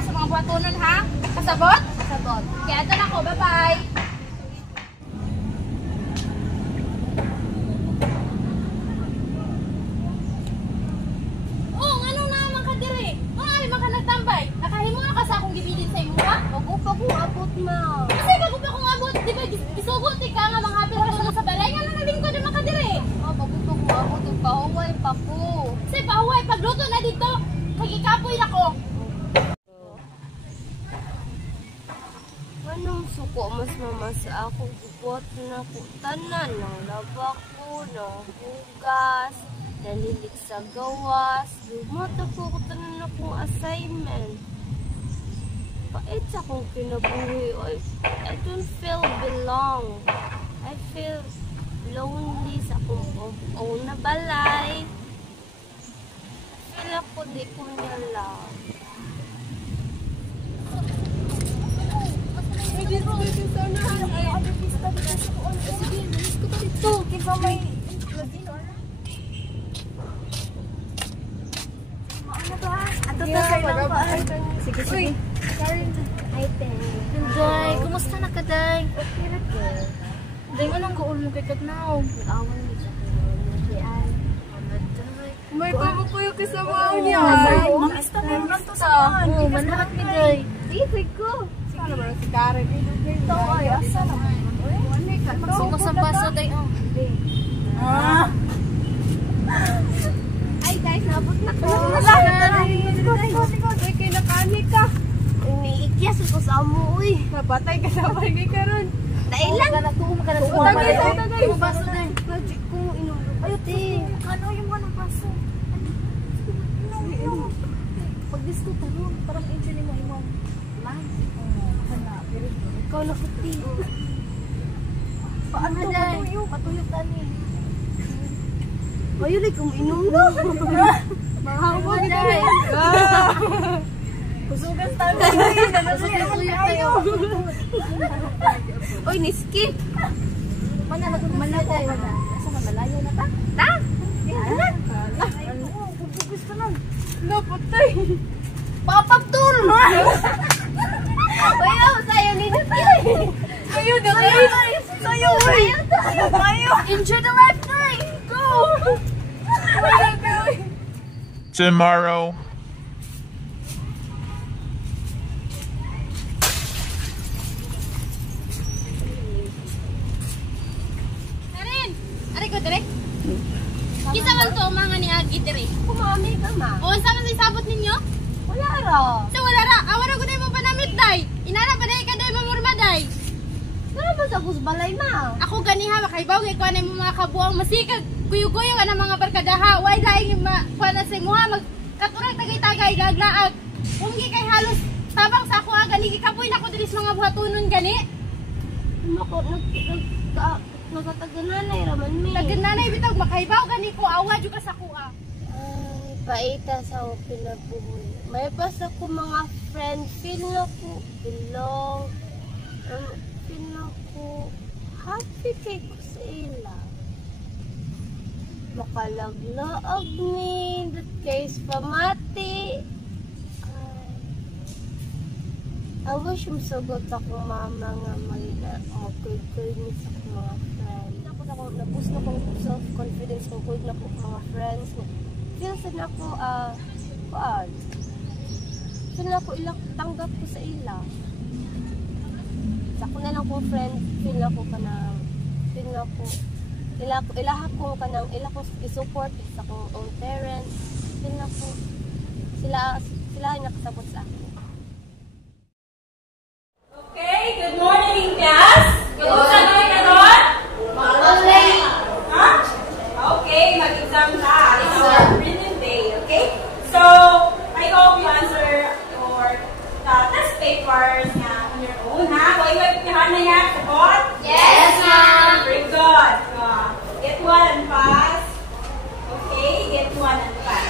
sa mga buhatonon ha. Kasabot? Kasabot. Kaya ito na ko. Bye-bye. Oh, anong naman ka dire? Ay, maka nagtambay. Nakahimo ka sa akong gibilin sa imo ha? Bago abot ma. Kasi bago pa kong abot, di ba isugot ka nga mga hapit ko sa balay nga na lingkod na makadire. Oh, bago abot yung pahuway pa ko. Kasi pahuway pagluto na dito. Kagikapoy na ko. Anong suko mas mamasa ako? Bubuhat na ko tanan ng laba ko, ng hugas, nalilik sa gawas. Lumata ko tanan akong assignment. Pait sa akong kinabuhi. I don't feel belong. I feel lonely sa akong own na balay. Feel ako di ko niya lang. Pwede sana. Ay, ada pista dito sa kuwan. Sige, nalis ko pa dito. Kaya may lagin or mauna ba? Ato ta sa lang ba? Sige, sige. Karen, I think. Day, kumusta na ka, Day? Okay na ko. Day, anong gaul mo kay Katnaw? Nag-awan mo siya kay Day. May pamo ko yung kasama niya. Mamista mo yung to sa Oo, manahat ni Day. Sige ko. Ano ba si Karen? Ito ay, asa naman. Sumasambasa, Day. Ah! Ay guys, nabot na ko. Wala na. Ay, kinakanik ka. Iniikyas ko sa amo, uy. Mapatay ka sa bagay ka ron. Dailan? Tagay, tagay. Yung baso, Day. Magic ko, inom. Ayuti. Ano yung mga baso? Pag disco tanong, parang enjoy mo imong man. Ikaw na puti. Paano patuyok? Patuyok tani. Ayun ay kuminom na. Mahabo kita rin. Kusugas tayo. Patuyok tayo. Oy, ni-skip. Mana tayo. Asa man malayo na ta? Ta? Ano? Gusto nun. Napatay. Papaptul! Ayaw, sayo ni Nuti. Sayo na kayo. Sayo. Sayo. Enjoy the life, Nay! Go! Tomorrow. Karin! Ari ko, dire? Kisa man to, mga ni Agi, dire? Kumami ka, ma. O, saan man sa isabot ninyo? Wala ra. Sa wala ra, awan ako tayo mo panamit, Day. Inana pa day ka day mamurma, Day. Wala ba sa balay, ma? Ako ganiha, makaibaw kay kuha na yung mga kabuang masikag. Kuyo-kuyo ka ng mga barkadaha. Way dahil kuha na sa imuha, magkaturag tagay-tagay, laglaag. Kung kay halos tabang sa ako, gani, kapoy na ko dilis mga buhatunon, gani. Nagatagananay raman mi. Tagananay bitag makaibaw, gani ko, awa dyan ka sa kuha. Ay, paita sa ako pinabuhay. May basta ko mga friend, feel na ko belong. Feel na ko happy kay ko sa ila. Makalaglaag ni, that case pamati. I wish masagot ako mama nga mag-kuy-kuy ni sa akong mga friends. Naboost na kong self-confidence kong kuy na ko mga friends. Feel na ako, feel na ako tanggap ko sa ila. Sa ako na lang ko friend, feel na ko ilaha ko kanang ila ko i-support sa akong own parents. Feel na ko, sila ay nakasabot sa akin. Okay, good morning, class. Kumusta kayo karon? Okay. Huh? Okay, mag-exam na. It's our written day, okay? So, I hope you answer your test papers on your own, ha? Kung iwag na yan, support? Yes, ma'am. Very good. Get one and pass. Okay, get one and pass.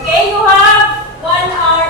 Okay, you have 1 hour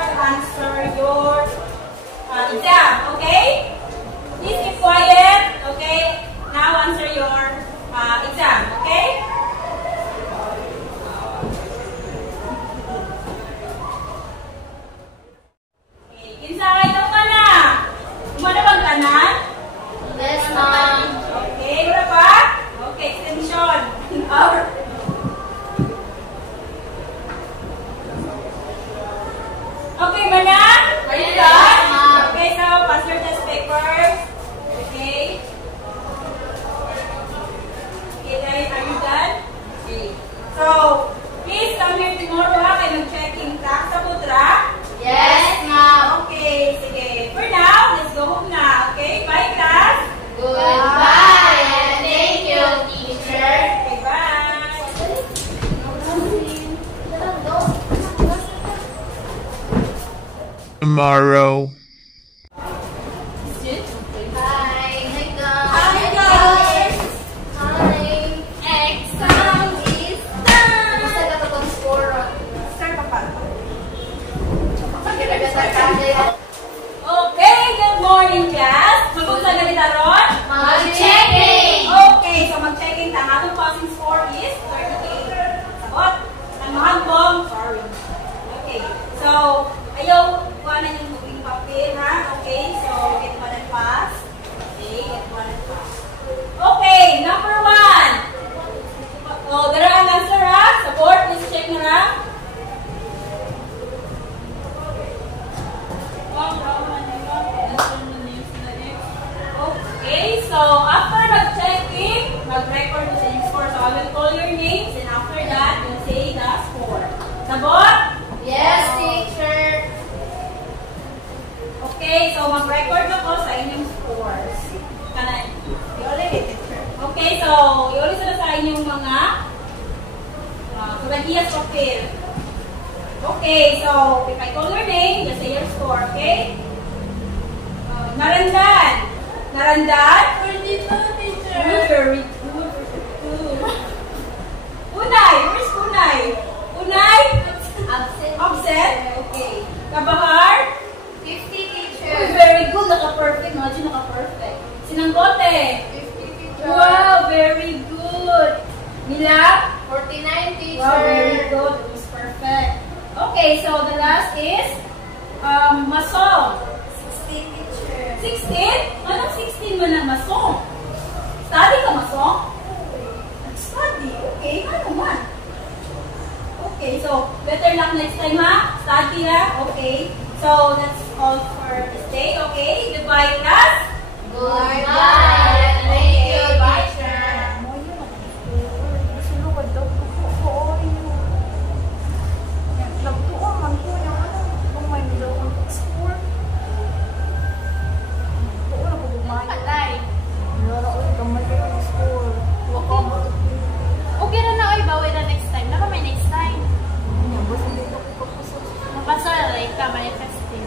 tomorrow. Hi guys! Exam is done! Start pa pa. Okay, good morning class. Mag-unsa ganita ron? Mag-checking! Okay, so mag-checking ta. Ang atong passing score is 38. Sabot. Ang mahagpong, sorry. Okay, so ayaw kuha na yung moving papel, ha? Okay, so get one and pass. Okay, get one and pass. Okay, number 1. Oh, dara ang answer, ha? Support, please check na lang. Okay, so after mag-checking, mag-record sa yung score. So I will call your names and after that, you'll say the score. Sabot? Yes, teacher! Okay, so mag-record ako sa inyong scores. Kanan. Okay, so iulit sila sa inyong mga subahiyas papel. Okay, so if I call your name, just say your score, okay? Narandan. Narandan? 42, teacher! Very good. Unay. Where's Unay? Unay? Absent. Absent? Okay. Kabahar? 50, teacher! Very good. Naka-perfect. Imagine naka-perfect. Sinanggote? 50, teacher! Wow, very good. Mila? 49, teacher! Wow, very good. It was perfect. Okay, so the last is Masong. 16, teacher! 16? Anong 16 mo na Masong? Study ka, Masong? Study? Okay, ano man? Okay, so better luck next time, ha? Study, ha? Okay. So that's all for this day, okay? Goodbye, class. Goodbye! Thank you, teacher! Patay. Okay na na, oy, bawi na next time. Naka may next time. Mabasa like ka, manifesting.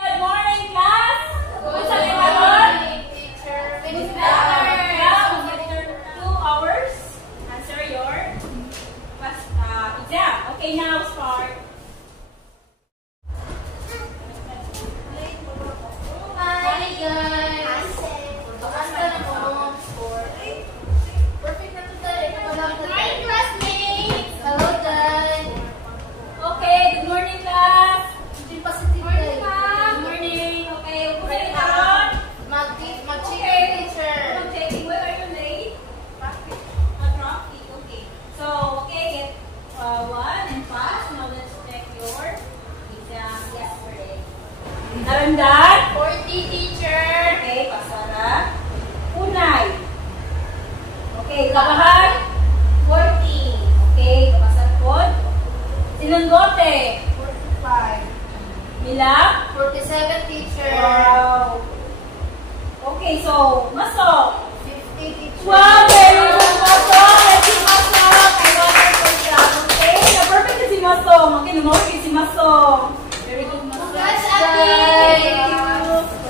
Good morning, class. Good Sa karon? teacher! Yeah, after 2 hours, answer your exam. Okay, now start. Hi guys! Basta na mo score. Perfect na to tayo. Hi classmates! Hello guys! Okay, good morning, class. Hindi pa si teacher. Good morning. Okay, okay, karon. Mag-check teacher. Checking. Where are you late? Traffic. Traffic. Okay. So, okay, get 1 and pass. Now let's check your exam yesterday. Narandan? 40 teacher. Okay, pasara. Unay. Okay, kabahan? 40. Okay, kapasan pod. Sinanggote? 45. Mila? 47 teacher. Wow. Okay, so, Masok. 50 teacher. Wow, very good, Masok. Let's see Masok. I wonderful job. Okay, na-perfect na si Masok. Okay, lumawag si Masok. Very good, Masok. Congrats, Ate.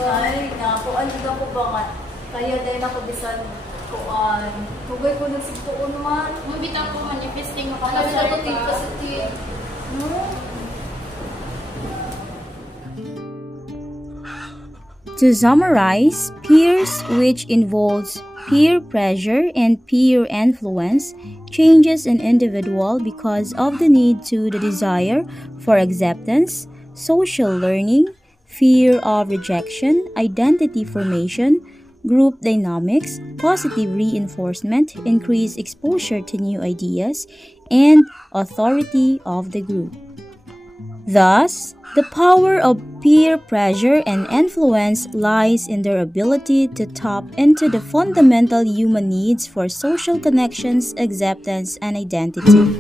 Ay, nakuan juga ko bangat. Kaya dahil ako bisan kuan. Tugay ko nagsigtuon man. Mabitaw ko manifesting ako. Kaya na to tig positive. No? To summarize, peers, which involves peer pressure and peer influence, changes an individual because of the need to the desire for acceptance, social learning, fear of rejection, identity formation, group dynamics, positive reinforcement, increased exposure to new ideas, and authority of the group. Thus, the power of peer pressure and influence lies in their ability to tap into the fundamental human needs for social connections, acceptance, and identity.